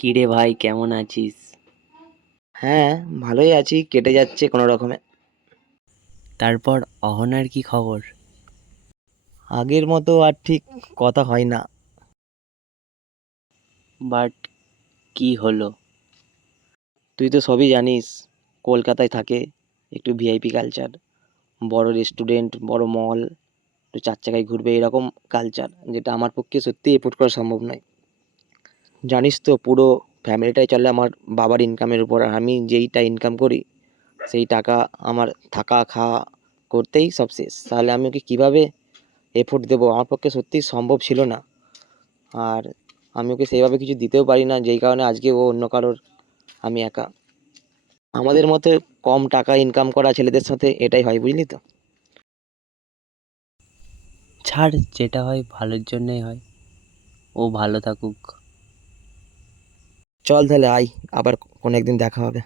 কিরে ভাই, কেমন আছিস? হ্যাঁ, ভালোই আছি, কেটে যাচ্ছে কোনো রকমে। তারপর অহনার কি খবর? আগের মতো আর ঠিক কথা হয় না। বাট কি হলো? তুই তো সবই জানিস, কলকাতায় থাকে, একটু ভিআইপি কালচার, বড় রেস্টুরেন্ট, বড় মল, একটু চার চাকায় ঘুরবে এরকম কালচার, যেটা আমার পক্ষে সত্যিই এফোর্ড করা সম্ভব নয়। জানিস তো, পুরো ফ্যামিলিটাই চলে আমার বাবার ইনকামের উপর, আর আমি যেইটা ইনকাম করি সেই টাকা আমার থাকা খাওয়া করতেই সব শেষ। তাহলে আমি ওকে কীভাবে এফোর্ট দেবো? আমার পক্ষে সত্যিই সম্ভব ছিল না। আর আমি ওকে সেইভাবে কিছু দিতেও পারি না, যেই কারণে আজকে ও অন্য কারোর, আমি একা। আমাদের মতো কম টাকা ইনকাম করা ছেলেদের সাথে এটাই হয়, বুঝলি তো। ছাড়, যেটা হয় ভালোর জন্যই হয়। ও ভালো থাকুক। চল তাহলে আয়, আবার কোনো একদিন দেখা হবে।